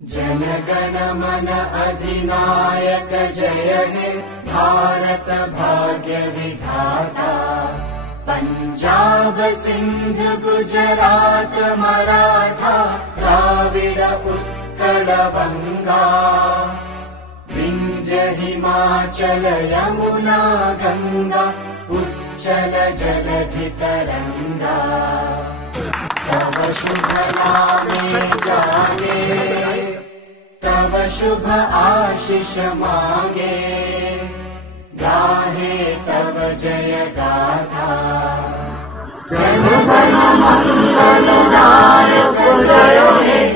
जनगण मन अधिनायक जय हे भारत भाग्य विधाता। पंजाब सिंध गुजरात मराठा द्राविड उत्कल बंगा। विंध्य हिमाचल यमुना गंगा उच्चल जलधि तरंगा। तव शुभ नामे जागे तव शुभ आशीष मांगे। गाहे तव जय गाथा जन गण मंगल दायक जय हे